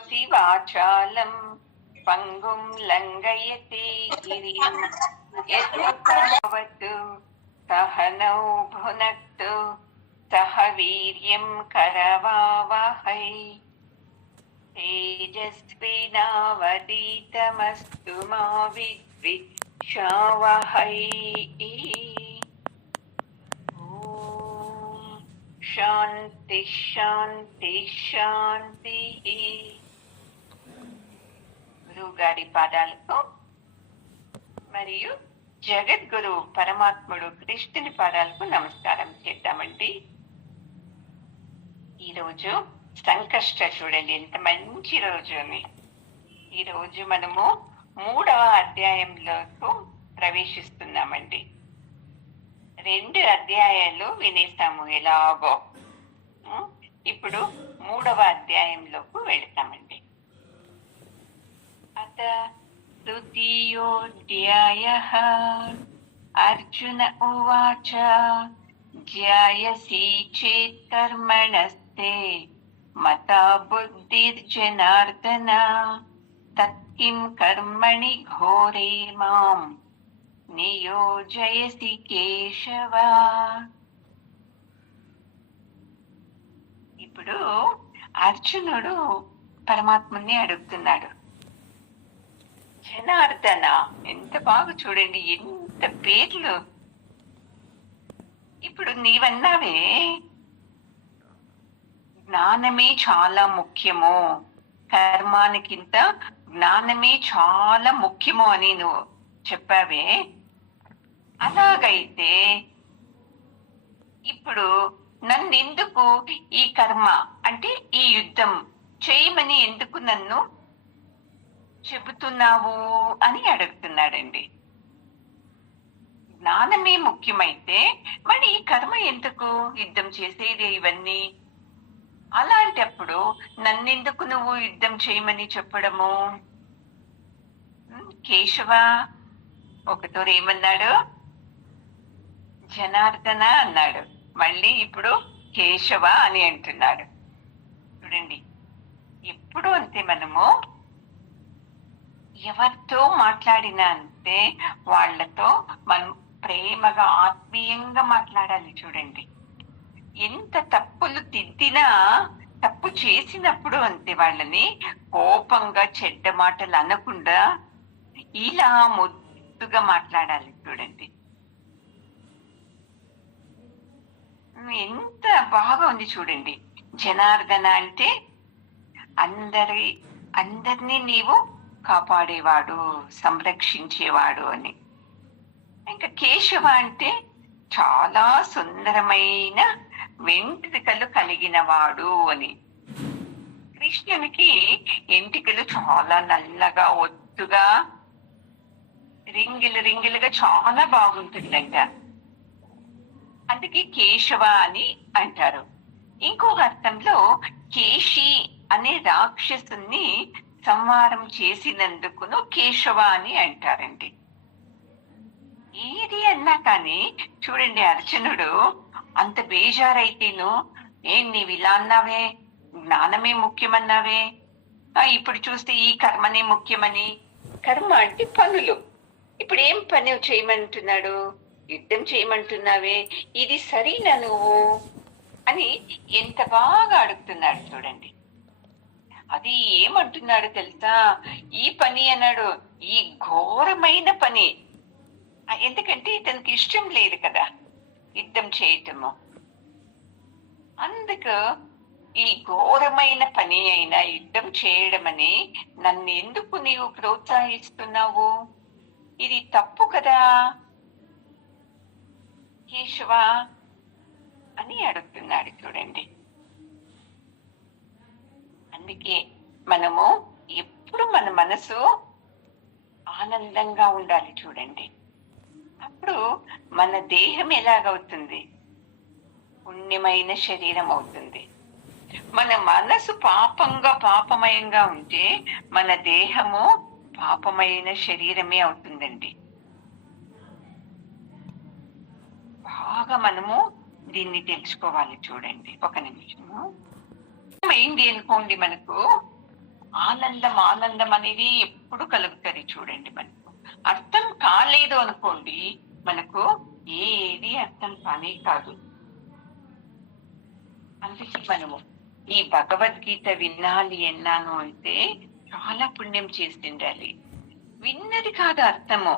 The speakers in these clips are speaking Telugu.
కరోతి వాచాలం పంగుం లంఘయతే గిరిం యద్భవతు సహనౌ భునక్తు సహ వీర్యం కరవావహై తేజస్వినావదీతమస్తు మా విద్విషావహై. ఓం శాంతి శాంతి శాంతి. గురువు గారి పాదాలకు మరియు జగద్గురు పరమాత్ముడు కృష్ణుని పాదాలకు నమస్కారం చేద్దామండి. ఈరోజు సంకష్ట, చూడండి ఎంత మంచి రోజు అని. ఈరోజు మనము 3వ అధ్యాయంలోకి ప్రవేశిస్తున్నామండి. 2 అధ్యాయాలు వినేసాము ఎలాగో. ఇప్పుడు 3వ అధ్యాయంలోకి వెళతామండి. అత తృతీయోధ్యాయః. అర్జున ఉవాచ ధ్యాయసి చేత్ కర్మణస్తే మతా బుద్ధిర్జనార్దన తత్కిం కర్మణి ఘోరే మాం నియోజయసి కేశవ. ఇప్పుడు అర్జునుడు పరమాత్మని అడుగుతున్నాడు, జనార్దన, ఎంత బాగా చూడండి, ఎంత పేర్లు. ఇప్పుడు నీవన్నావే జ్ఞానమే చాలా ముఖ్యము, కర్మానికింత జ్ఞానమే చాలా ముఖ్యము అని నువ్వు చెప్పావే. అలాగైతే ఇప్పుడు నన్నెందుకు ఈ కర్మ అంటే ఈ యుద్ధం చేయమని ఎందుకు నన్ను చెబుతున్నావు అని అడుగుతున్నాడండి. జ్ఞానమే ముఖ్యమైతే మరి ఈ కర్మ ఎందుకు, యుద్ధం చేసేది ఇవన్నీ? అలాంటప్పుడు నన్నెందుకు నువ్వు యుద్ధం చేయమని చెప్పడము? కేశవ ఒకతో ఏమన్నాడు? జనార్దన అన్నాడు. మళ్ళీ ఇప్పుడు కేశవ అని అంటున్నాడు. చూడండి, ఎప్పుడు అంతే, మనము ఎవరితో మాట్లాడినా అంతే వాళ్ళతో మనం ప్రేమగా ఆత్మీయంగా మాట్లాడాలి. చూడండి, ఎంత తప్పులు తిద్దినా, తప్పు చేసినప్పుడు అంతే వాళ్ళని కోపంగా చెడ్డ మాటలు అనకుండా ఇలా ముద్దుగా మాట్లాడాలి. చూడండి ఎంత బాగా ఉంది. చూడండి, జనార్దన అంటే అందరినీ నీవు కాపాడేవాడు, సంరక్షించేవాడు అని. ఇంకా కేశవ అంటే చాలా సుందరమైన వెంట్రుకలు కలిగిన వాడు అని. కృష్ణునికి ఎంటికలు చాలా నల్లగా, ఒత్తుగా, రింగిలుగా చాలా బాగుంటుందంట. అందుకే కేశవ అని అంటారు. ఇంకొక అర్థంలో కేశి అనే రాక్షసుని సంహారం చేసినందుకును కేశవ అని అంటారండి. ఏది అన్నా కానీ చూడండి, అర్జునుడు అంత బేజారైతేను, నీవు ఇలా అన్నావే, జ్ఞానమే ముఖ్యమన్నావే, ఇప్పుడు చూస్తే ఈ కర్మనే ముఖ్యమని. కర్మ అంటే పనులు. ఇప్పుడు ఏం పని చేయమంటున్నాడు? యుద్ధం చేయమంటున్నావే, ఇది సరేనా నువ్వు అని ఎంత బాగా అడుగుతున్నాడు. చూడండి, అది ఏమంటున్నాడు తెలుసా? ఈ పని అన్నాడు, ఈ ఘోరమైన పని. ఎందుకంటే ఇతనికి ఇష్టం లేదు కదా యుద్ధం చేయటము. అందుకు ఈ ఘోరమైన పని అయినా యుద్ధం చేయడమని నన్ను ఎందుకు నీవు ప్రోత్సహిస్తున్నావు? ఇది తప్పు కదా కేశవ అని అడుగుతున్నాడు. చూడండి, అందుకే మనము ఎప్పుడు మన మనసు ఆనందంగా ఉండాలి. చూడండి, అప్పుడు మన దేహం ఎలాగవుతుంది? పుణ్యమైన శరీరం అవుతుంది. మన మనసు పాపమయంగా ఉంటే మన దేహము పాపమైన శరీరమే అవుతుందండి. బాగా మనము దీన్ని తెలుసుకోవాలి. చూడండి, ఒక నిమిషము. ఏంటి అనుకోండి, మనకు ఆనందం ఆనందం అనేది ఎప్పుడు కలుగుతుంది చూడండి. మనకు అర్థం కాలేదు అనుకోండి, మనకు ఏది అర్థం కానే కాదు. అందుకే మనము ఈ భగవద్గీత వినాలి అన్నాను అంటే చాలా పుణ్యం చేసి ఉండాలి. విన్నది కాదు అర్థము,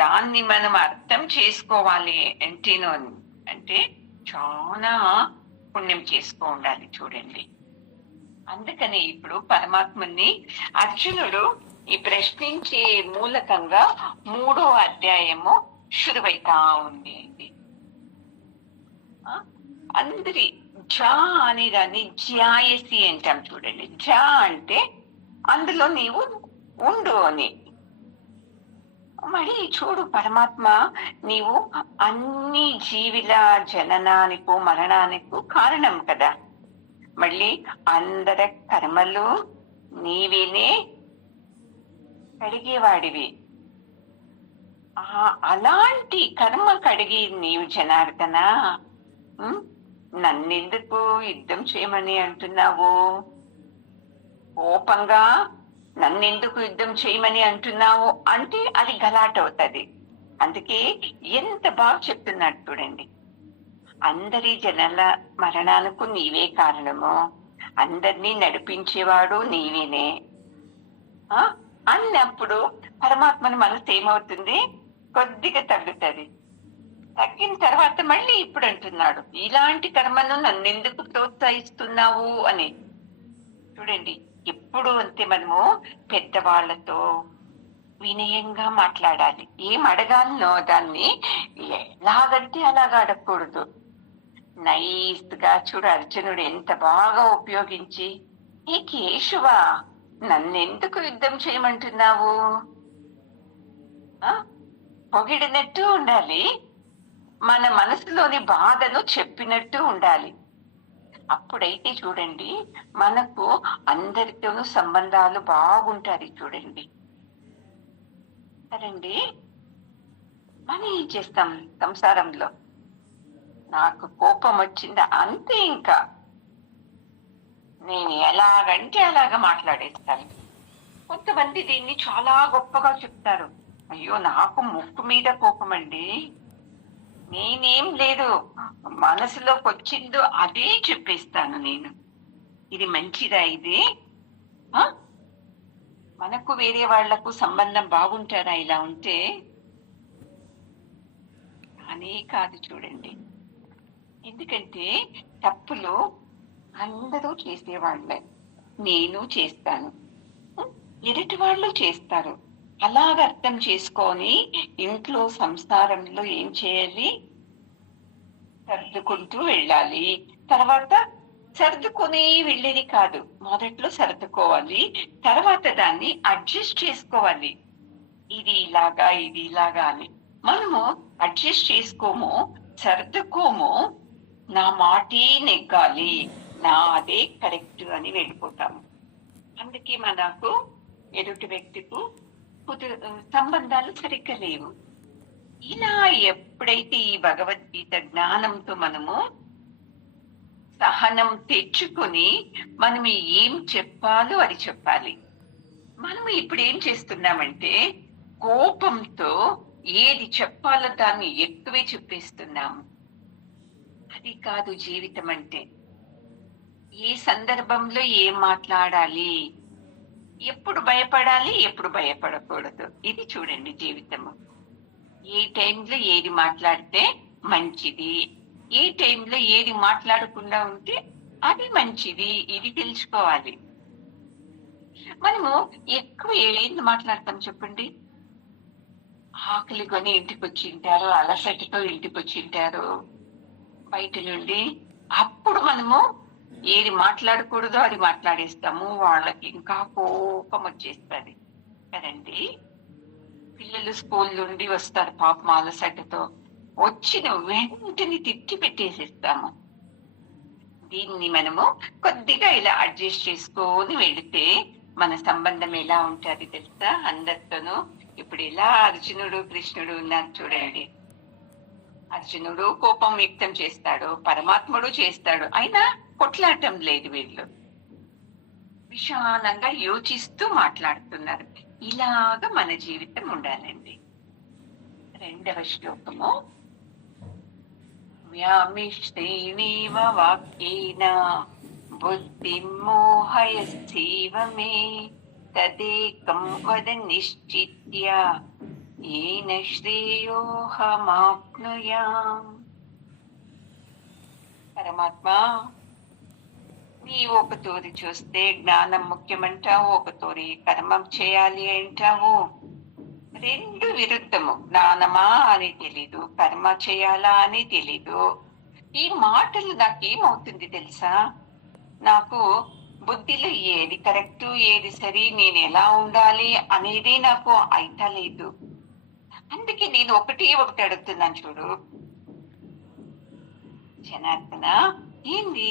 దాన్ని మనం అర్థం చేసుకోవాలి అంటేను అంటే చాలా పుణ్యం చేసుకో ఉండాలి చూడండి. అందుకని ఇప్పుడు పరమాత్మని అర్జునుడు ఈ ప్రశ్నించే మూలకంగా 3వ అధ్యాయము శురువైతా ఉంది. అందరి జా అని దాన్ని జ్యాయసి అంటాం చూడండి. జా అంటే అందులో నీవు ఉండు అని. మరి చూడు, పరమాత్మ నీవు అన్ని జీవుల జననానికి మరణానికి కారణం కదా. మళ్ళీ అందరి కర్మలు నీవేనే కడిగేవాడివి. అలాంటి కర్మ కడిగి నీవు జనార్దన నన్నెందుకు యుద్ధం చేయమని అంటున్నావు? కోపంగా నన్నెందుకు యుద్ధం చేయమని అంటున్నావు అంటే అది గలాట్ అవుతుంది. అందుకే ఎంత బాగా చెప్తున్నాడు చూడండి. అందరి జనల మరణాలకు నీవే కారణము, అందరినీ నడిపించేవాడు నీవేనే అన్నప్పుడు పరమాత్మని మనసు ఏమవుతుంది? కొద్దిగా తగ్గుతుంది. తగ్గిన తర్వాత మళ్ళీ ఇప్పుడు అంటున్నాడు, ఇలాంటి కర్మను నన్నెందుకు ప్రోత్సహిస్తున్నావు అని. చూడండి, ఎప్పుడు అంతే మనము పెద్దవాళ్లతో వినయంగా మాట్లాడాలి. ఏం అడగాలనో దాన్ని ఎలాగంటే అలాగా అడగకూడదు. నైస్ గా చూడు, అర్జునుడు ఎంత బాగా ఉపయోగించి, ఏ కేశవా నన్నెందుకు యుద్ధం చేయమంటున్నావు పొగిడినట్టు ఉండాలి, మన మనసులోని బాధను చెప్పినట్టు ఉండాలి. అప్పుడైతే చూడండి మనకు అందరితోనూ సంబంధాలు బాగుంటాయి చూడండి. సరేండి, మనం ఏం చేస్తాం సంసారంలో? నాకు కోపం వచ్చిందా అంతే, ఇంకా నేను ఎలాగంటే అలాగా మాట్లాడేస్తాను. కొంతమంది దీన్ని చాలా గొప్పగా చెప్తారు. అయ్యో నాకు ముక్కు మీద కోపం అండి, నేనేం లేదు, మనసులోకి వచ్చిందో అదే చెప్పేస్తాను నేను. ఇది మంచిదా? ఇది మనకు వేరే వాళ్లకు సంబంధం బాగుంటారా ఇలా ఉంటే? అనే కాదు చూడండి. ఎందుకంటే తప్పులు అందరూ చేసేవాళ్లే, నేను చేస్తాను, ఎదుటి వాళ్ళు చేస్తారు. అలాగ అర్థం చేసుకొని ఇంట్లో సంసారంలో ఏం చేయాలి? సర్దుకుంటూ వెళ్ళాలి. తర్వాత సర్దుకుని వెళ్ళేది కాదు, మొదట్లో సర్దుకోవాలి, తర్వాత దాన్ని అడ్జస్ట్ చేసుకోవాలి. ఇది ఇలాగా ఇది ఇలాగా అని మనము అడ్జస్ట్ చేసుకోము, సర్దుకోము, నా మాటే నెగ్గాలి, నా అదే కరెక్ట్ అని వెళ్ళిపోతాము. అందుకే మనకు ఎదుటి వ్యక్తికు సంబంధాలు సరిగ్గా లేవు. ఇలా ఎప్పుడైతే ఈ భగవద్గీత జ్ఞానంతో మనము సహనం తెచ్చుకొని మనం ఏం చెప్పాలో అది చెప్పాలి. మనము ఇప్పుడు ఏం చేస్తున్నామంటే కోపంతో ఏది చెప్పాలో దాన్ని ఎక్కువే చెప్పేస్తున్నాము. అది కాదు జీవితం అంటే. ఏ సందర్భంలో ఏం మాట్లాడాలి, ఎప్పుడు భయపడాలి, ఎప్పుడు భయపడకూడదు, ఇది చూడండి జీవితము. ఏ టైంలో ఏది మాట్లాడితే మంచిది, ఏ టైంలో ఏది మాట్లాడకుండా ఉంటే అది మంచిది, ఇది తెలుసుకోవాలి. మనము ఎక్కువ ఏది మాట్లాడతాం చెప్పండి? ఆకలి కొని ఇంటికి వచ్చింటారు, అలసటతో ఇంటికి వచ్చింటారు బయట నుండి, అప్పుడు మనము ఏది మాట్లాడకూడదో అది మాట్లాడేస్తాము. వాళ్ళకి ఇంకా కోపం వచ్చేస్తుంది కదండి. పిల్లలు స్కూల్ నుండి వస్తారు పాపం అలసటతో, వచ్చిన వెంటనే తిట్టి పెట్టేసేస్తాము. దీన్ని మనము కొద్దిగా ఇలా అడ్జస్ట్ చేసుకొని వెళితే మన సంబంధం ఎలా ఉంటుంది తెలుసా అందరితోనూ. ఇప్పుడు ఎలా అర్జునుడు కృష్ణుడు ఉన్నారు చూడండి. అర్జునుడు కోపం వ్యక్తం చేస్తాడు, పరమాత్ముడు చేస్తాడు, అయినా కొట్లాటం లేదు. విశాలంగా యోచిస్తూ మాట్లాడుతున్నారు. ఇలాగ మన జీవితం ఉండాలండి. రెండవ శ్లోకము. వ్యామిశ్రేణేవ వాక్యేన బుద్ధిం మోహయస్యైవ మే తదేకం వద నిశ్చిత్య ఏన శ్రేయోహమాప్నుయామ్. పరమాత్మ, నీవు ఒక తోరి చూస్తే జ్ఞానం ముఖ్యమంటావు, ఒక తోరి కర్మం చేయాలి అంటావు. రెండు విరుద్ధము. జ్ఞానమా అని తెలీదు, కర్మ చేయాలా అని తెలీదు. ఈ మాటలు నాకేమవుతుంది తెలుసా? నాకు బుద్ధిలో ఏది కరెక్ట్, ఏది సరి, నేను ఎలా ఉండాలి అనేది నాకు అయితలేదు. అందుకే నేను ఒకటి అడుగుతున్నాను చూడు జనార్దన, ఏంది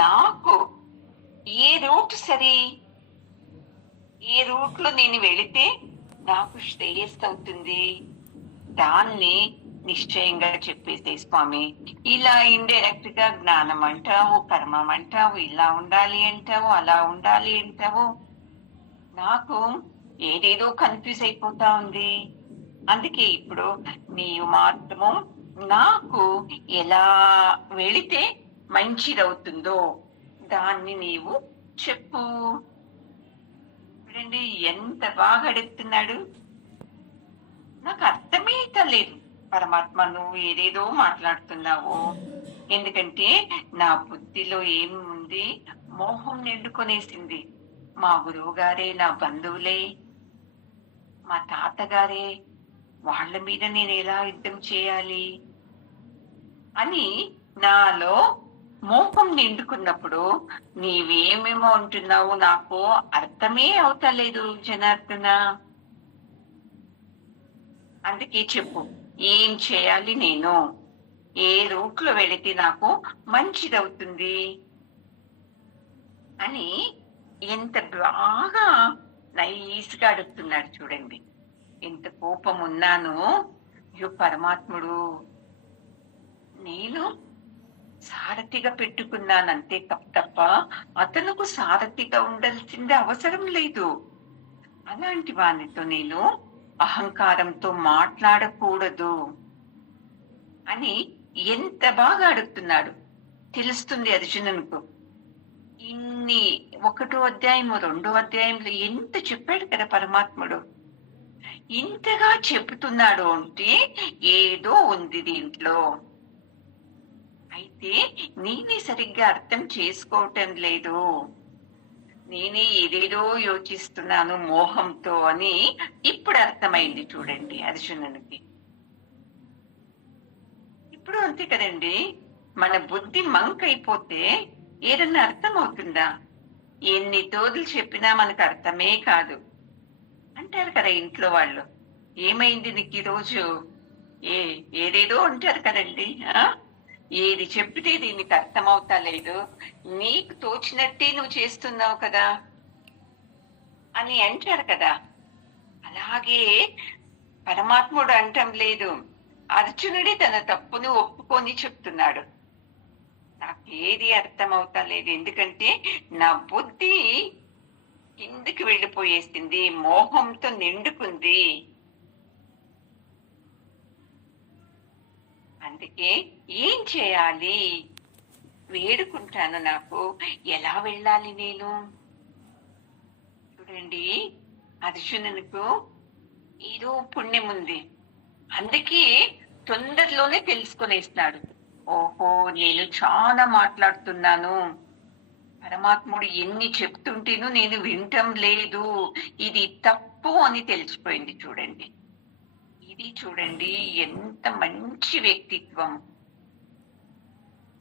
నాకు ఏ రూట్ సరి, ఏ రూట్ లో నేను వెళితే నాకు శ్రేయస్సు అవుతుంది, దాన్ని నిశ్చయంగా చెప్పేసే స్వామి. ఇలా ఇండైరెక్ట్ గా జ్ఞానం అంటావు, కర్మం అంటావు, ఇలా ఉండాలి అంటావు, అలా ఉండాలి అంటావు. నాకు ఏదేదో కన్ఫ్యూజ్ అయిపోతా ఉంది. అందుకే ఇప్పుడు నీవు మాత్రము నాకు ఎలా వెళితే మంచిదవుతుందో దాన్ని నీవు చెప్పు. చూడండి ఎంత బాగా అడుగుతున్నాడు. నాకు అర్థమే లేదు పరమాత్మ, నువ్వు ఏదేదో మాట్లాడుతున్నావు. ఎందుకంటే నా బుద్ధిలో ఏముంది, మోహం నిండుకొనేసింది. మా గురువు గారే, నా బంధువులే, మా తాతగారే, వాళ్ళ మీద నేను ఎలా యుద్ధం చేయాలి అని నాలో మోహం నిండుకున్నప్పుడు నీవేమేమో అంటున్నావు నాకు అర్థమే అవుతలేదు జనార్దన. అందుకే చెప్పు, ఏం చేయాలి, నేను ఏ రూట్ లో వెళితే నాకు మంచిదవుతుంది అని ఎంత బాగా నైస్ గా అడుగుతున్నాడు. చూడండి ఎంత కోపం ఉన్నాను. అయ్యో పరమాత్ముడు, నేను సారథిగా పెట్టుకున్నాను అంతే తప్ప అతనుకు సారథిగా ఉండాల్సిందే అవసరం లేదు. అలాంటి వానితో నేను అహంకారంతో మాట్లాడకూడదు అని ఎంత బాగా అడుగుతున్నాడు. తెలుస్తుంది అర్జునునికి. ఇన్ని 1వ అధ్యాయము 2వ అధ్యాయంలో ఎంత చెప్పాడు కదా పరమాత్ముడు. ఇంతగా చెబుతున్నాడు అంటే ఏదో ఉంది దీంట్లో. అయితే నేనే సరిగ్గా అర్థం చేసుకోవటం లేదు, నేనే ఏదేదో యోచిస్తున్నాను మోహంతో అని ఇప్పుడు అర్థమైంది. చూడండి అర్జునునికి ఇప్పుడు అంతే కదండి. మన బుద్ధి మంక్ అయిపోతే ఏదన్నా అర్థం అవుతుందా? ఎన్ని తోదులు చెప్పినా మనకు అర్థమే కాదు అంటారు కదా ఇంట్లో వాళ్ళు. ఏమైంది నీకు ఈరోజు, ఏదేదో అంటారు కదండి. ఏది చెప్పితే దీనికి అర్థం అవుతా లేదు, నీకు తోచినట్టే నువ్వు చేస్తున్నావు కదా అని అంటారు కదా. అలాగే పరమాత్ముడు అంటం లేదు, అర్జునుడి తన తప్పును ఒప్పుకొని చెప్తున్నాడు. నాకు ఏది అర్థం అవుతా లేదు, ఎందుకంటే నా బుద్ధి కిందికి వెళ్ళిపోయేసింది, మోహంతో నిండుకుంది. అందుకే ఏం చేయాలి, వేడుకుంటాను, నాకు ఎలా వెళ్ళాలి నేను. చూడండి అర్జునునికి ఏదో పుణ్యం ఉంది, అందుకే తొందరలోనే తెలుసుకునేస్తున్నాడు. ఓహో నేను చాలా మాట్లాడుతున్నాను, పరమాత్ముడు ఎన్ని చెప్తుంటేను నేను వింటం లేదు, ఇది తప్పు అని తెలిసిపోయింది. చూడండి ఇది చూడండి ఎంత మంచి వ్యక్తిత్వం.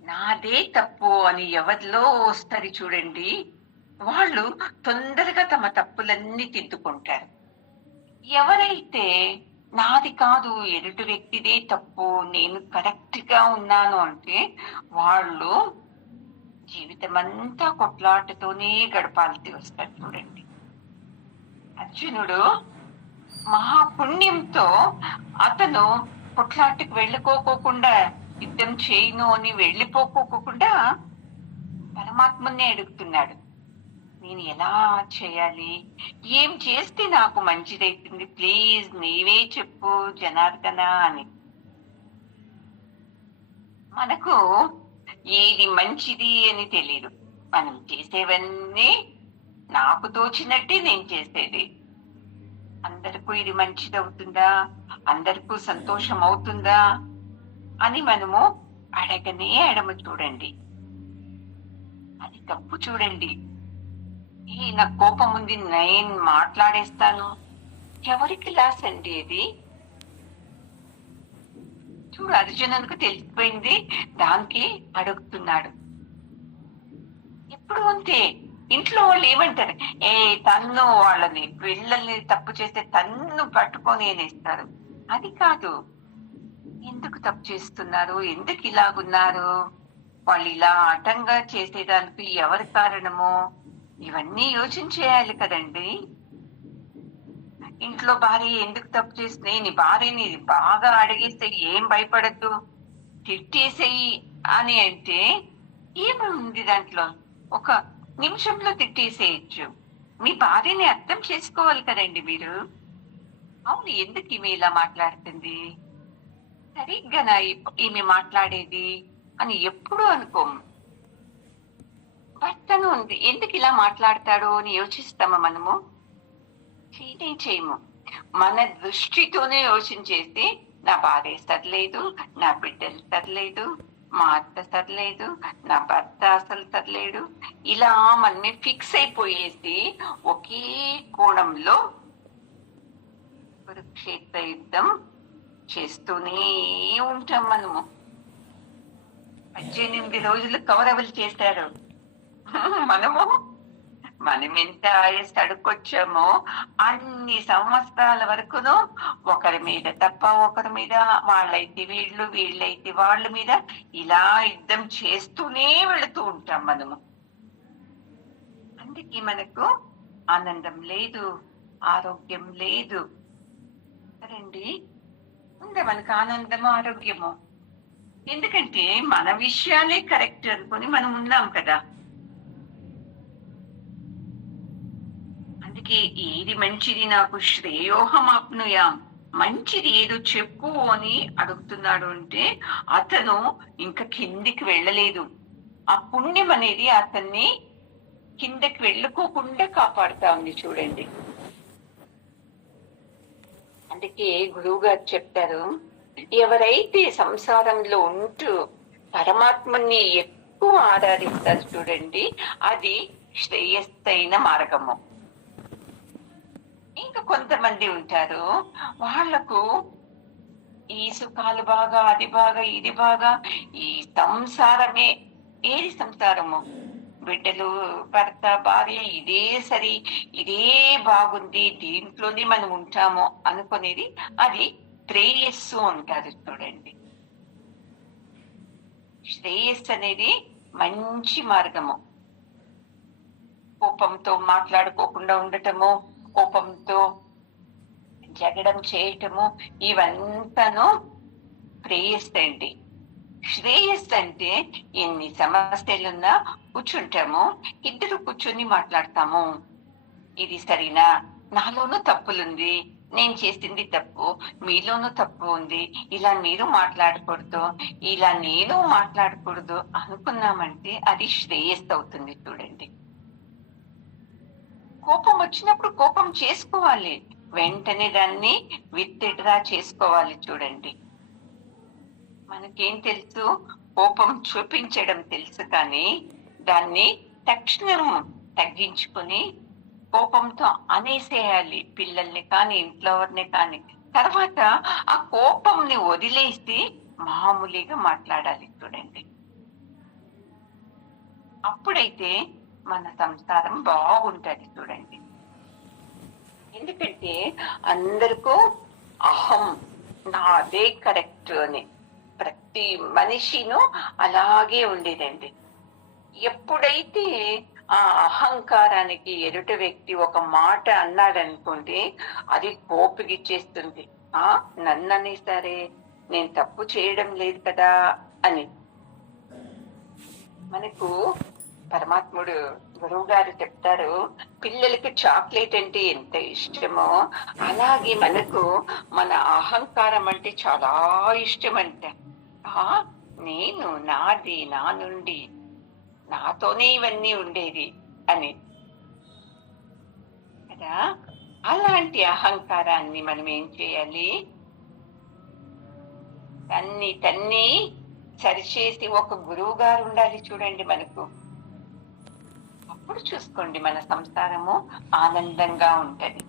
నాదే తప్పు అని ఎవరిలో వస్తుంది చూడండి, వాళ్ళు తొందరగా తమ తప్పులన్నీ తిద్దుకుంటారు. ఎవరైతే నాది కాదు ఎదుటి వ్యక్తిదే తప్పు, నేను కరెక్ట్ గా ఉన్నాను అంటే వాళ్ళు జీవితం అంతా కొట్లాటతోనే గడపాల్సి వస్తారు. చూడండి అర్జునుడు మహాపుణ్యంతో అతను కొట్లాటకు వెళ్ళిపోకోకుండా, యుద్ధం చేయను అని వెళ్ళిపోకోకుండా పరమాత్మనే అడుగుతున్నాడు. నేను ఎలా చేయాలి? ఏం చేస్తే నాకు మంచిదైతుంది? ప్లీజ్ నీవే చెప్పు జనార్దన అని. మనకు ఏది మంచిది అని తెలీదు. మనం చేసేవన్నీ నాకు తోచినట్టే నేను చేసేది. అందరికీ ఇది మంచిదవుతుందా? అందరికీ సంతోషం అవుతుందా? అని మనము అడగనే అడమ చూడండి. అది తప్పు చూడండి. నాకు కోపం ఉంది, నేను మాట్లాడేస్తాను. ఎవరికి లాస్ అండి ఇది? చూడు అర్జునన్కు తెలిసిపోయింది, దానికి అడుగుతున్నాడు. ఎప్పుడు అంతే. ఇంట్లో వాళ్ళు ఏమంటారు? తన్ను వాళ్ళని, పిల్లల్ని తప్పు చేస్తే తన్ను పట్టుకొని అనేస్తారు. అది కాదు. ఎందుకు తప్పు చేస్తున్నారు? ఎందుకు ఇలాగున్నారు? వాళ్ళు ఇలా అడ్డంగా చేసేదానికి ఎవరి కారణము? ఇవన్నీ యోచించేయాలి కదండి. ఇంట్లో భార్య ఎందుకు తప్పు చేస్తే నీ భార్యని బాగా అడిగేస్తే ఏం భయపడద్దు, తిట్టేసేయి అని అంటే ఏముంది దాంట్లో? ఒక నిమిషంలో తిట్టేసేయచ్చు. మీ భార్యని అర్థం చేసుకోవాలి కదండి మీరు. అవును, ఎందుకు ఈమె ఇలా మాట్లాడుతుంది, సరిగ్గా ఈమె మాట్లాడేది అని ఎప్పుడు అనుకోము. భర్తను ఉంది ఎందుకు ఇలా మాట్లాడతాడో అని యోచిస్తామా మనము? చేయము. మన దృష్టితోనే యోచించేసి నా భార్య సరిలేదు, నా బిడ్డలు సరిలేదు, మా అత్త సరిలేదు, నా భర్త అసలు సరిలేడు, ఇలా మనని ఫిక్స్ అయిపోయేసి ఒకే కోణంలో కురుక్షేత్ర యుద్ధం చేస్తూనే ఉంటాం మనము. 18 రోజులు కౌరవులు చేశారు. మనం ఎంత ఆయుస్ అడుక్కొచ్చామో అన్ని సంవత్సరాల వరకును ఒకరి మీద తప్ప ఒకరి మీద, వాళ్ళైతే వీళ్ళు, వీళ్ళైతే వాళ్ళ మీద ఇలా యుద్ధం చేస్తూనే వెళుతూ ఉంటాం మనము. అందుకే మనకు ఆనందం లేదు, ఆరోగ్యం లేదు. సరేండి, ఉందా మనకు ఆనందము ఆరోగ్యము? ఎందుకంటే మన విషయాలే కరెక్ట్ అనుకుని మనం ఉన్నాం కదా. అందుకే ఏది మంచిది, నాకు శ్రేయోహమాప్నుయాం, మంచిది ఏదో చెప్పు అని అడుగుతున్నాడు అంటే అతను ఇంకా కిందికి వెళ్ళలేదు. ఆ పుణ్యం అనేది అతన్ని కిందకి వెళ్ళుకోకుండా కాపాడుతా ఉంది చూడండి. అందుకే గురువు గారు చెప్తారు, ఎవరైతే సంసారంలో ఉంటూ పరమాత్మని ఎక్కువ ఆరాధిస్తారు చూడండి, అది శ్రేయస్సైన మార్గము. ఇంకా కొంతమంది ఉంటారు, వాళ్లకు ఈ సుఖాలు బాగా, అది బాగా, ఇది బాగా, ఈ సంసారమే. ఏది సంసారము? బిడ్డలు, భర్త, భార్య, ఇదే సరి, ఇదే బాగుంది, దీంట్లోనే మనం ఉంటాము అనుకునేది అది శ్రేయస్సు అంటారు చూడండి. శ్రేయస్సు అనేది మంచి మార్గము. కోపంతో మాట్లాడుకోకుండా ఉండటము, కోపంతో జగడం చేయటము, ఇవంతాను శ్రేయస్సు అండి. శ్రేయస్సు అంటే ఎన్ని సమస్యలున్నా కూర్చుంటాము, ఇద్దరు కూర్చొని మాట్లాడతాము. ఇది సరినా? నాలోనూ తప్పులుంది, నేను చేసింది తప్పు, మీలోనూ తప్పు ఉంది, ఇలా మీరు మాట్లాడకూడదు, ఇలా నేను మాట్లాడకూడదు అనుకున్నామంటే అది శ్రేయస్సు అవుతుంది చూడండి. కోపం వచ్చినప్పుడు కోపం చేసుకోవాలి, వెంటనే దాన్ని విత్డ్రా చేసుకోవాలి చూడండి. మనకేం తెలుసు? కోపం చూపించడం తెలుసు, కానీ దాన్ని తక్షణం తగ్గించుకుని కోపంతో అనేసేయాలి, పిల్లల్ని కానీ ఇంట్లో వారిని కానీ. తర్వాత ఆ కోపంని వదిలేసి మామూలుగా మాట్లాడాలి చూడండి. అప్పుడైతే మన సంసారం బాగుంటది చూడండి. ఎందుకంటే అందరికీ అహం, నాదే కరెక్ట్ అని ప్రతి మనిషిను అలాగే ఉండేదండి. ఎప్పుడైతే ఆ అహంకారానికి ఎదుటి వ్యక్తి ఒక మాట అన్నాడనుకోండి, అది కోపిగిచ్చేస్తుంది. నన్నని సరే, నేను తప్పు చేయడం లేదు కదా అని. మనకు పరమాత్ముడు గురువు గారు చెప్తారు, పిల్లలకి చాక్లెట్ అంటే ఎంత ఇష్టమో అలాగే మనకు మన అహంకారం అంటే చాలా ఇష్టం అంట. ఆ నేను, నాది, నా నుండి, నాతోనే ఇవన్నీ ఉండేది అని కదా. అలాంటి అహంకారాన్ని మనం ఏం చేయాలి? తన్ని సరిచేసి ఒక గురువు గారు ఉండాలి చూడండి మనకు. అప్పుడు చూసుకోండి మన సంసారము ఆనందంగా ఉంటది.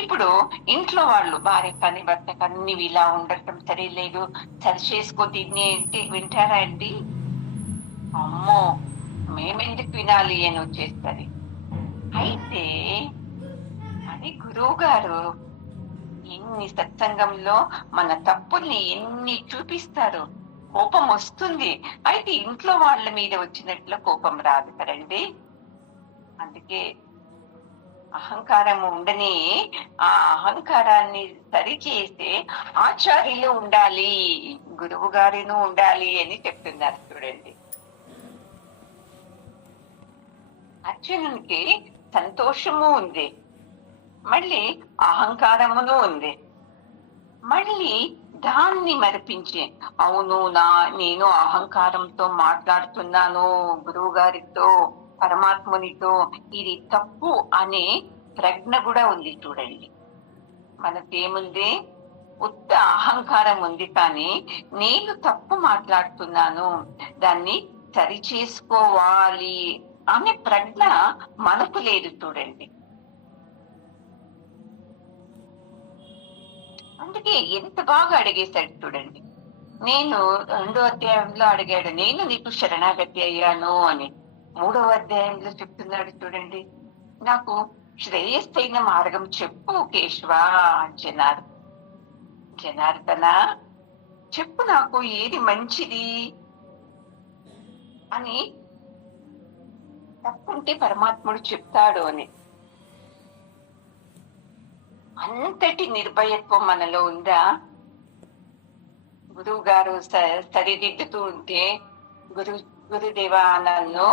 ఇప్పుడు ఇంట్లో వాళ్ళు భార్య కానీ భర్త కానీ నీవు ఇలా ఉండటం సరిలేదు, సరి చేసుకో దీన్ని అంటే వింటారా అండి? అమ్మో, మేమెందుకు వినాలి అని వచ్చేస్తుంది. అయితే అది గురువు గారు ఎన్ని సత్సంగంలో మన తప్పుల్ని ఎన్ని చూపిస్తారు. కోపం వస్తుంది, అయితే ఇంట్లో వాళ్ళ మీద వచ్చినట్లు కోపం రాదు కదండి. అందుకే అహంకారం ఉండని ఆ అహంకారాన్ని సరిచేసే ఆచార్యులు ఉండాలి, గురువు గారిను ఉండాలి అని చెప్తున్నారు చూడండి. అర్జునునికి సంతోషము ఉంది, మళ్ళీ అహంకారమును ఉంది. మళ్ళీ దాన్ని మరిపించి అవును నేను అహంకారంతో మాట్లాడుతున్నాను గురువు గారితో, పరమాత్మునితో, ఇది తప్పు అనే ప్రజ్ఞ కూడా ఉంది చూడండి. మనకేముంది? ఉత్త అహంకారం ఉంది, కానీ నేను తప్పు మాట్లాడుతున్నాను, దాన్ని సరి చేసుకోవాలి అనే ప్రజ్ఞ మనకు లేదు చూడండి. అందుకే ఎంత బాగా అడిగేశాడు చూడండి. నేను 2వ అధ్యాయంలో అడిగాడు, నేను నీకు శరణాగతి అయ్యాను అని. 3వ అధ్యాయంలో చెప్తున్నాడు చూడండి, నాకు శ్రేయస్సైన మార్గం చెప్పు కేశవ. జనార్దన చెప్పు, నాకు ఏది మంచిది అని. తప్పుంటే పరమాత్ముడు చెప్తాడు అని. అంతటి నిర్భయత్వం మనలో ఉందా? గురువు గారు సరిదిద్దుతూ ఉంటే, గురుదేవా నన్ను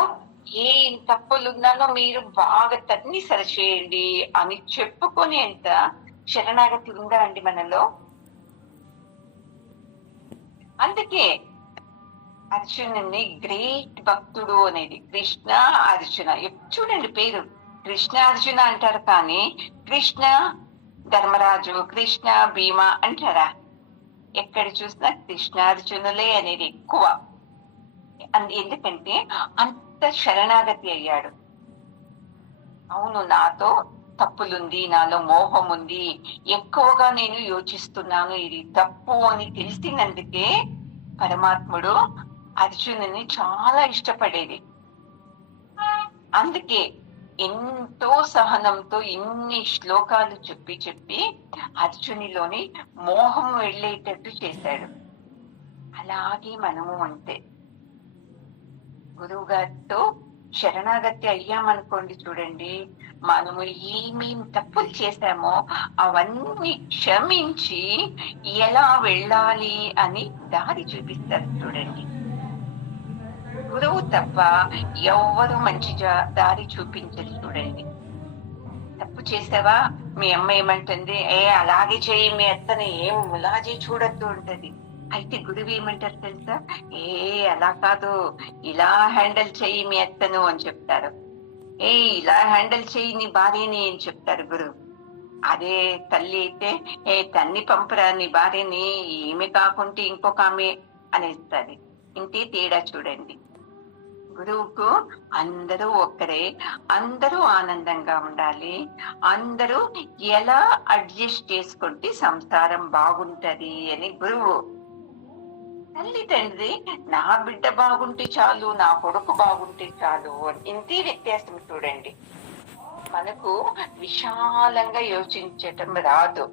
ఏ తప్పులున్నానో మీరు బాగా తన్ని సరిచేయండి అని చెప్పుకునేంత శరణాగతి ఉందా అండి మనలో? అందుకే అర్జునుని గ్రేట్ భక్తుడు అనేది కృష్ణ అర్జున. చూడండి పేరు కృష్ణ అర్జున అంటారు, కానీ కృష్ణ ధర్మరాజు, కృష్ణ భీమ అంటారా? ఎక్కడ చూసినా కృష్ణార్జునులే అనేది ఎక్కువ. ఎందుకంటే అంత శరణాగతి అయ్యాడు. అవును, నాతో తప్పులుంది, నాలో మోహం ఉంది, ఎక్కువగా నేను యోచిస్తున్నాను, ఇది తప్పు అని తెలిసినందుకే పరమాత్ముడు అర్జునుని చాలా ఇష్టపడేది. అందుకే ఎంతో సహనంతో ఇన్ని శ్లోకాలు చెప్పి అర్జునిలోని మోహం వెళ్ళేటట్టు చేశాడు. అలాగే మనము అంతే, గురువు గారితో శరణాగతి అయ్యామనుకోండి చూడండి, మనము ఏమేం తప్పులు చేశామో అవన్నీ క్షమించి ఎలా వెళ్ళాలి అని దారి చూపిస్తారు చూడండి. గురువు తప్ప ఎవ్వరు మంచి దారి చూపించరు చూడండి. తప్పు చేసావా, మీ అమ్మ ఏమంటుంది, అలాగే చేయి, మీ అత్తని ఏం ములాజీ చూడద్దు ఉంటది. అయితే గురువు ఏమంటారు తెలుసా? అలా కాదు, ఇలా హ్యాండిల్ చెయ్యి మీ అత్తను అని చెప్తారు. ఇలా హ్యాండిల్ చెయ్యి నీ భార్యని అని చెప్తారు గురువు. అదే తల్లి అయితే తన్ని పంపరా నీ భార్యని, ఏమి కాకుంటే ఇంకొక ఆమె అనేస్తుంది. ఇంతే తేడా చూడండి. గురువుకు అందరూ ఒక్కరే, అందరూ ఆనందంగా ఉండాలి, అందరూ ఎలా అడ్జస్ట్ చేసుకుంటే సంసారం బాగుంటది అని గురువు. తల్లి తండ్రి నా బిడ్డ బాగుంటే చాలు, నా కొడుకు బాగుంటే చాలు, ఇంతే వ్యత్యాసం చూడండి. మనకు విశాలంగా యోచించటం రాదు.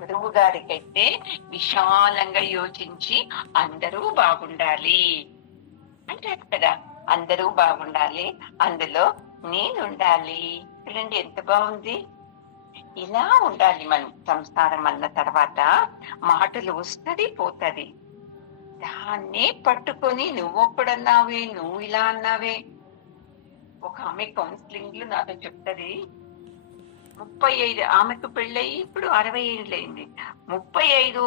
గురువు గారికైతే విశాలంగా యోచించి అందరూ బాగుండాలి అంటారు కదా. అందరూ బాగుండాలి, అందులో నేనుండాలి. చూడండి ఎంత బాగుంది. ఇలా ఉండాలి మనం. సంసారం అన్న తర్వాత మాటలు వస్తది పోతది, దాన్నే పట్టుకొని నువ్వొక్కడన్నావే, నువ్వు ఇలా అన్నావే, ఒక ఆమె కౌన్సిలింగ్ లో నాతో చెప్తది, 35 ఆమెకు పెళ్ళయి ఇప్పుడు 60 ఏళ్ళయింది. 35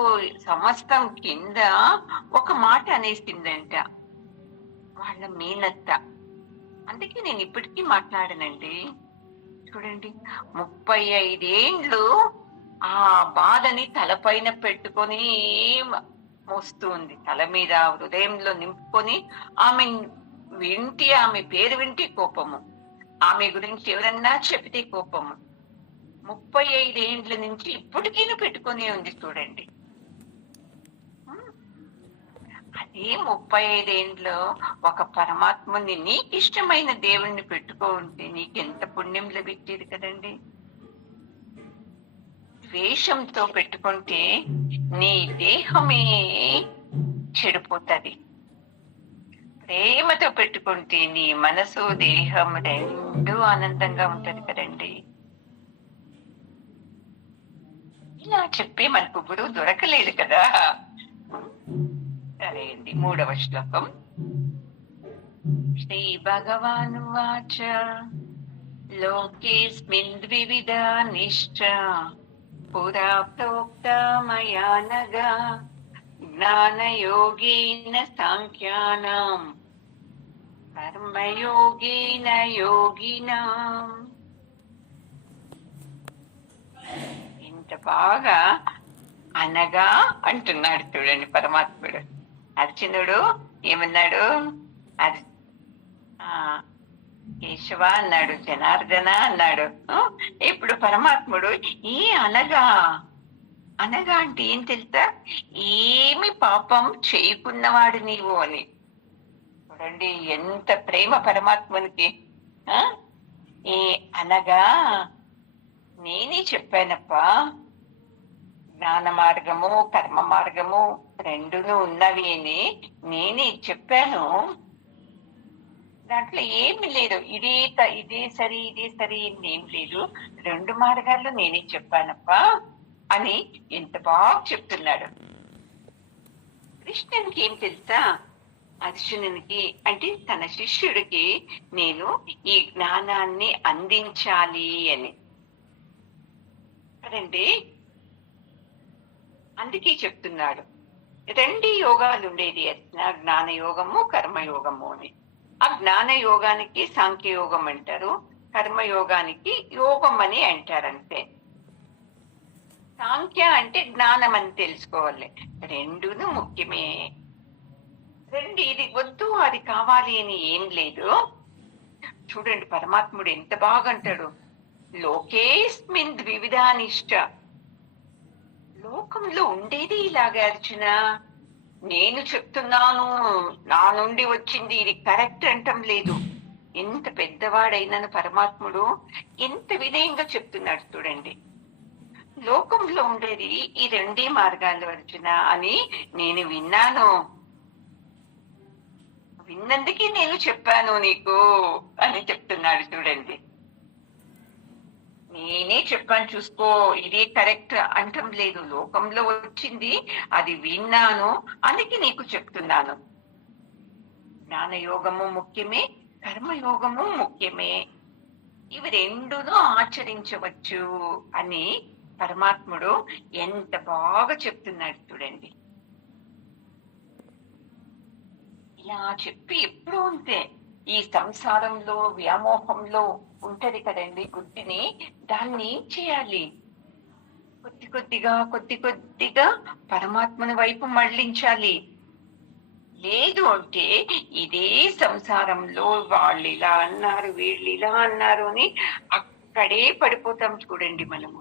సంవత్సరం కింద ఒక మాట అనేసిందంట వాళ్ళ మేనత్త. అందుకే నేను ఇప్పటికీ మాట్లాడనండి. చూడండి, 35 ఏండ్లు ఆ బాధని తలపైన పెట్టుకొని మోస్తూ ఉంది. తల మీద హృదయంలో నింపుకొని ఆమె ఆమె పేరు వింటే కోపము, ఆమె గురించి ఎవరన్నా చెబితే కోపము. 35 ఏండ్ల నుంచి ఇప్పటికీ పెట్టుకునే ఉంది చూడండి. అదే 35 ఏండ్లో ఒక పరమాత్మని, నీకు ఇష్టమైన దేవుణ్ణి పెట్టుకో ఉంటే నీకెంత పుణ్యం లభించేది కదండి. ద్వేషంతో పెట్టుకుంటే నీ దేహమే చెడిపోతుంది. ప్రేమతో పెట్టుకుంటే నీ మనసు దేహం రెండు ఆనందంగా ఉంటది కదండి. ఇలా చెప్పి మనకు గురువు దొరకలేదు కదా. సరే అండి, 3వ శ్లోకం. శ్రీ భగవాను వాచ లోకేస్మిన్ ద్వివిధా నిష్ఠ పురా ప్రోక్త మయా నఘ జ్ఞానయోగేన సాంఖ్యానాం కర్మయోగేన యోగినాం. ఇంత బాగా అనగా అంటున్నాడు చూడండి పరమాత్ముడు. అర్జునుడు ఏమన్నాడు? కేశవ అన్నాడు, జనార్దన అన్నాడు. ఇప్పుడు పరమాత్ముడు ఈ అనగా అనగా అంటే ఏం తెలుసా? ఏమి పాపం చేయకున్నవాడు నీవు అని. చూడండి ఎంత ప్రేమ పరమాత్మునికి. ఏ అనగా నేనే చెప్పానప్పా, జ్ఞాన మార్గము కర్మ మార్గము రెండును ఉన్నవి అని నేనే చెప్పాను. దాంట్లో ఏమి లేదు, ఇదే సరి ఇదే సరి ఏం లేదు, 2 మార్గాల్లో నేనే చెప్పానప్పా అని ఎంత బాగా చెప్తున్నాడు. కృష్ణునికి ఏం తెలుసా? అర్జునునికి అంటే తన శిష్యుడికి నేను ఈ జ్ఞానాన్ని అందించాలి అని కదండి. అందుకే చెప్తున్నాడు 2 యోగాలు ఉండేది, జ్ఞాన యోగము కర్మయోగము అని. ఆ జ్ఞాన యోగానికి సాంఖ్యయోగం అంటారు, కర్మయోగానికి యోగం అని అంటారంతే. సాంఖ్య అంటే జ్ఞానం అని తెలుసుకోవాలి. రెండును ముఖ్యమే. ఇది వద్దు అది కావాలి అని ఏం లేదు. చూడండి పరమాత్ముడు ఎంత బాగా అంటాడు, లోకేస్మిన్ ద్వివిధానిష్ట. లోకంలో ఉండేది ఇలాగే అర్జున, నేను చెప్తున్నాను, నా నుండి వచ్చింది ఇది కరెక్ట్ అంటం లేదు. ఎంత పెద్దవాడైనాను పరమాత్ముడు ఎంత వినయంగా చెప్తున్నాడు చూడండి. లోకంలో ఉండేది ఈ 2 మార్గాలు అర్జున అని నేను విన్నాను, విన్నందుకే నేను చెప్పాను నీకు అని చెప్తున్నాడు చూడండి. నేనే చెప్పాను చూసుకో, ఇదే కరెక్ట్ అంటం లేదు. లోకంలో వచ్చింది అది విన్నాను, అందుకే నీకు చెప్తున్నాను. జ్ఞానయోగము ముఖ్యమే, కర్మయోగము ముఖ్యమే. ఇవి రెండును ఆచరించవచ్చు అని పరమాత్ముడు ఎంత బాగా చెప్తున్నాడు చూడండి. ఇలా చెప్పి ఎప్పుడు ఉంటే ఈ సంసారంలో వ్యామోహంలో ఉంటది కదండి బుద్ధిని, దాన్ని ఏం చేయాలి? కొద్ది కొద్దిగా పరమాత్మని వైపు మళ్ళించాలి. లేదు అంటే ఇదే సంసారంలో వాళ్ళు ఇలా అన్నారు వీళ్ళు ఇలా అన్నారు అని అక్కడే పడిపోతాం చూడండి. మనము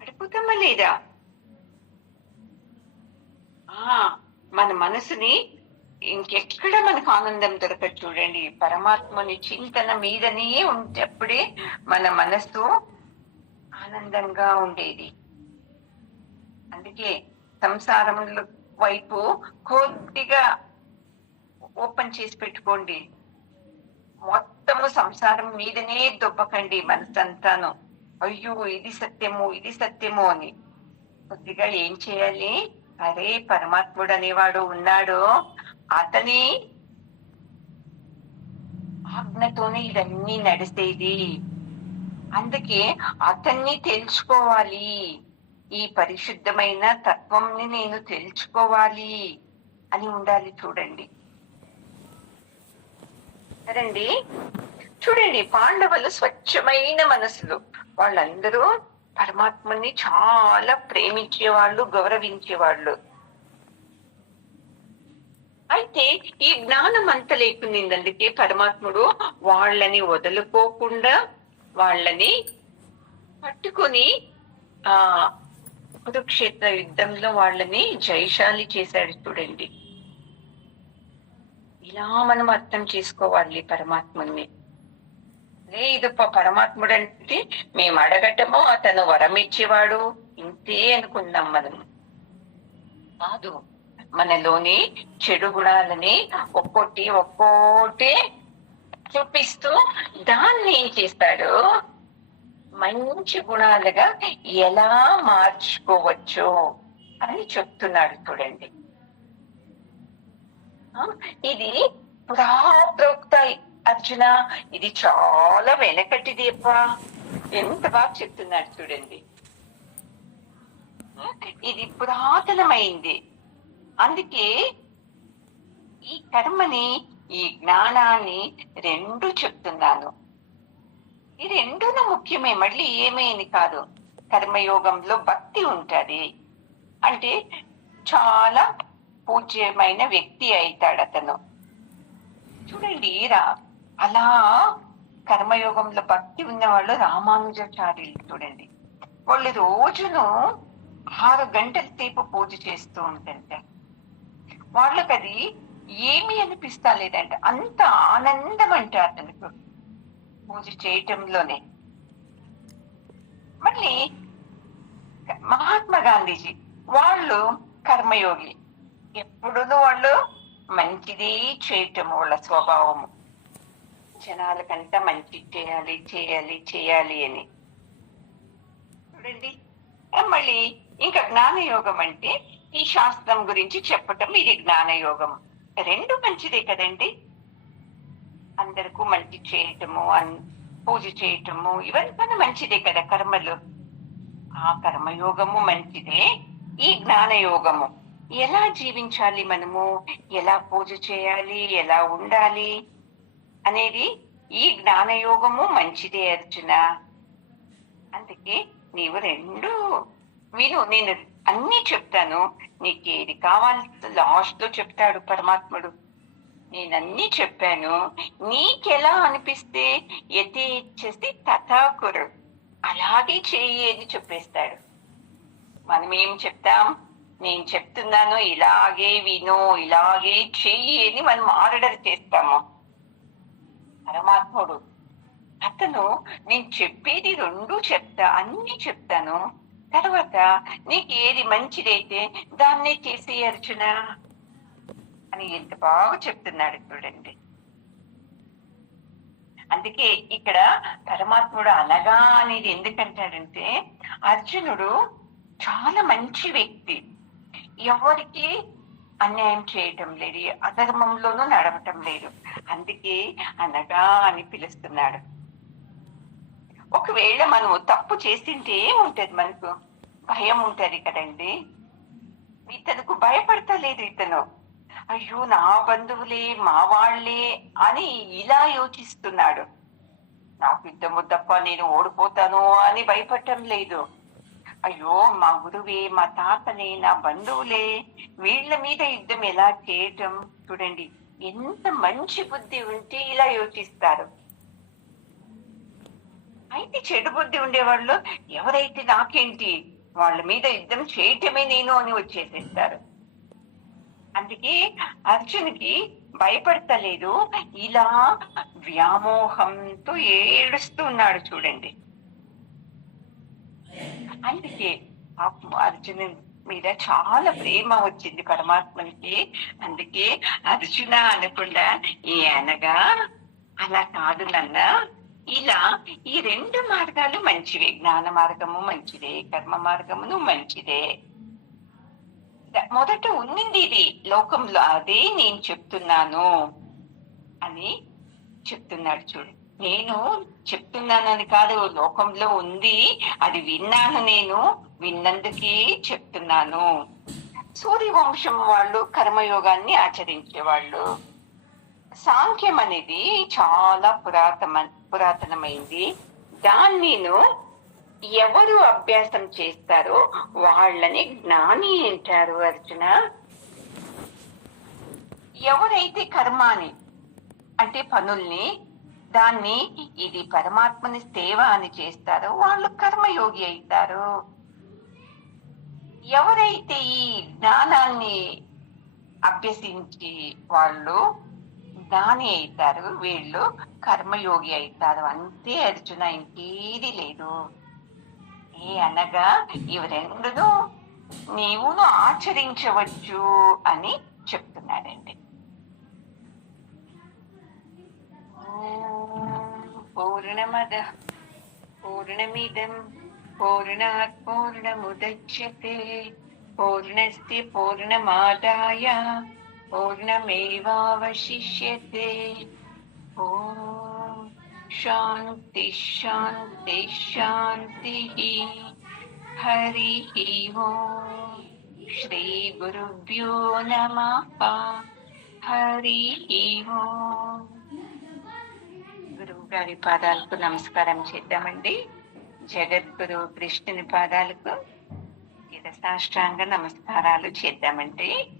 పడిపోతామా లేదా? మన మనసుని ఇంకెక్కడ మనకు ఆనందం దొరకదు చూడండి. పరమాత్మని చింతన మీదనే ఉంటేప్పుడే మన మనసు ఆనందంగా ఉండేది. అందుకే సంసారంలో వైపు కొద్దిగా ఓపెన్ చేసి పెట్టుకోండి. మొత్తము సంసారం మీదనే దొబ్బకండి మనసంతాను. అయ్యో ఇది సత్యము అని. కొద్దిగా ఏం చేయాలి? అరే పరమాత్ముడు అనేవాడు ఉన్నాడు, అతని ఆజ్ఞతోనే ఇవన్నీ నడిచేది. అందుకే అతన్ని తెలుసుకోవాలి, ఈ పరిశుద్ధమైన తత్వంని నేను తెలుసుకోవాలి అని ఉండాలి. చూడండి సరండి. చూడండి, పాండవులు స్వచ్ఛమైన మనసులు. వాళ్ళందరూ పరమాత్మని చాలా ప్రేమించేవాళ్ళు, గౌరవించేవాళ్ళు. అయితే ఈ జ్ఞానం అంత లేకుంది. అందుకే పరమాత్ముడు వాళ్ళని వదులుకోకుండా వాళ్ళని పట్టుకొని ఆ కురుక్షేత్ర యుద్ధంలో వాళ్ళని జయశాలి చేశాడు. చూడండి, ఇలా మనం అర్థం చేసుకోవాలి పరమాత్ముని. లేదు పరమాత్ముడు అంటే మేము అడగటమో అతను వరం ఇచ్చేవాడు ఇంతే అనుకుందాం. మనం కాదు, మనలోని చెడు గుణాలని ఒక్కోటి చూపిస్తూ దాన్ని ఏం చేస్తాడు, మంచి గుణాలుగా ఎలా మార్చుకోవచ్చు అని చెప్తున్నాడు. చూడండి, ఇది పురాప్రోక్త అర్జున, ఇది చాలా వెనకటిది అబ్బా, ఎంత బాగా చెప్తున్నాడు. చూడండి, ఇది పురాతనమైంది. అందుకే ఈ కర్మని, ఈ జ్ఞానాన్ని రెండు చెప్తున్నాను. ఈ రెండును ముఖ్యమే, మళ్ళీ ఏమేని కాదు. కర్మయోగంలో భక్తి ఉంటది అంటే చాలా పూజ్యమైన వ్యక్తి అవుతాడు అతను. చూడండి, అలా కర్మయోగంలో భక్తి ఉన్న వాళ్ళు రామానుజాచార్యులు. చూడండి, వాళ్ళు రోజును 6 గంటల సేపు పూజ చేస్తూ ఉంటారంట. వాళ్ళకి అది ఏమి అనిపిస్తా లేదంట, అంత ఆనందం అంట అతనికి పూజ చేయటంలోనే. మళ్ళీ మహాత్మా గాంధీజీ వాళ్ళు కర్మయోగి. ఎప్పుడూ వాళ్ళు మంచిదే చేయటము వాళ్ళ స్వభావము. జనాలకంతా మంచి చేయాలి చేయాలి చేయాలి అని. చూడండి, మళ్ళీ ఇంకా జ్ఞానయోగం అంటే ఈ శాస్త్రం గురించి చెప్పటం, ఇది జ్ఞానయోగం. రెండు మంచిదే కదండి. అందరికీ మంచి చేయటము, పూజ చేయటము, ఇవన్నీ మంచిదే కదా కర్మలు. ఆ కర్మయోగము మంచిదే. ఈ జ్ఞానయోగము ఎలా జీవించాలి, మనము ఎలా పూజ చేయాలి, ఎలా ఉండాలి అనేది ఈ జ్ఞానయోగము మంచిదే అర్జున. అందుకే నీవు రెండు విను, నేను అన్ని చెప్తాను, నీకు ఏది కావాలి లాస్ట్ లో చెప్తాడు పరమాత్ముడు. నేనన్నీ చెప్పాను, నీకెలా అనిపిస్తే ఎతే ఇచ్చేసి తథాకురు, అలాగే చెయ్యి అని చెప్పేస్తాడు. మనం ఏం చెప్తాం, నేను చెప్తున్నాను ఇలాగే విను, ఇలాగే చెయ్యి అని మనం ఆర్డర్ చేస్తాము. పరమాత్ముడు అతను నేను చెప్పేది రెండు చెప్తా, అన్ని చెప్తాను, తర్వాత నీకు ఏది మంచిదైతే దాన్నే చేసి అర్జున అని ఎంత బాగా చెప్తున్నాడు. చూడండి, అందుకే ఇక్కడ పరమాత్ముడు అనగా అనేది ఎందుకంటాడంటే, అర్జునుడు చాలా మంచి వ్యక్తి, ఎవరికి అన్యాయం చేయటం లేదు, అధర్మంలోనూ నడవటం లేదు, అందుకే అనగా అని పిలుస్తున్నాడు. ఒకవేళ మనము తప్పు చేసింటే ఏముంటది, మనకు భయం ఉంటది కదండి. ఇతనుకు భయపడతలేదు ఇతను, అయ్యో నా బంధువులే మా వాళ్లే అని ఇలా యోచిస్తున్నాడు. నాకు యుద్ధము తప్ప నేను ఓడిపోతాను అని భయపడటం లేదు. అయ్యో మా గురువే, మా తాతనే, నా బంధువులే, వీళ్ళ మీద యుద్ధం ఎలా చేయటం. చూడండి, ఎంత మంచి బుద్ధి ఉంటే ఇలా యోచిస్తారు. అయితే చెడు బుద్ధి ఉండేవాళ్ళు ఎవరైతే నాకేంటి, వాళ్ళ మీద యుద్ధం చేయటమే నేను అని వచ్చేసేస్తారు. అందుకే అర్జునుకి భయపడతలేదు, ఇలా వ్యామోహంతో ఏడుస్తూ ఉన్నాడు. చూడండి, అందుకే అర్జును మీద చాలా ప్రేమ వచ్చింది పరమాత్మనికి. అందుకే అర్జున అనకుండా ఏ అనగా అలా కాదు నాన్న, ఇలా ఈ రెండు మార్గాలు మంచివే, జ్ఞాన మార్గము మంచిదే, కర్మ మార్గమును మంచిదే. మొదట ఉన్నింది ఇది లోకంలో, అదే నేను చెప్తున్నాను అని చెప్తున్నాడు చూడు. నేను చెప్తున్నానని కాదు, లోకంలో ఉంది, అది విన్నాను, నేను విన్నందుకే చెప్తున్నాను. సూర్యవంశం వాళ్ళు కర్మయోగాన్ని ఆచరించేవాళ్ళు. సాంఖ్యం అనేది చాలా పురాతనమైంది. దాన్నిను ఎవరు అభ్యాసం చేస్తారో వాళ్ళని జ్ఞాని అంటారు అర్జున. ఎవరైతే కర్మాని అంటే పనుల్ని దాన్ని ఇది పరమాత్మని సేవ అని చేస్తారో వాళ్ళు కర్మయోగి అవుతారు. ఎవరైతే ఈ జ్ఞానాన్ని అభ్యసించి వాళ్ళు జ్ఞాని అవుతారు, వీళ్ళు కర్మయోగి అవుతారు. అంతే అర్జున, ఇంకేది లేదు. అనగా ఇవి రెండును నీవును ఆచరించవచ్చు అని చెప్తున్నాడండి. పూర్ణమద పూర్ణమిదం పూర్ణాత్ పూర్ణముదచ్యతే పూర్ణస్య పూర్ణమాదాయ పూర్ణమేవావశిష్యతే. ఓం శాంతి శాంతి శాంతి. హరి ఓం. శ్రీ గురుభ్యో నమః. హరి ఓం. గురువు గారి పాదాలకు నమస్కారం చేద్దామండి. జగద్గురు కృష్ణుని పాదాలకు సాష్టాంగ నమస్కారాలు చేద్దామండి.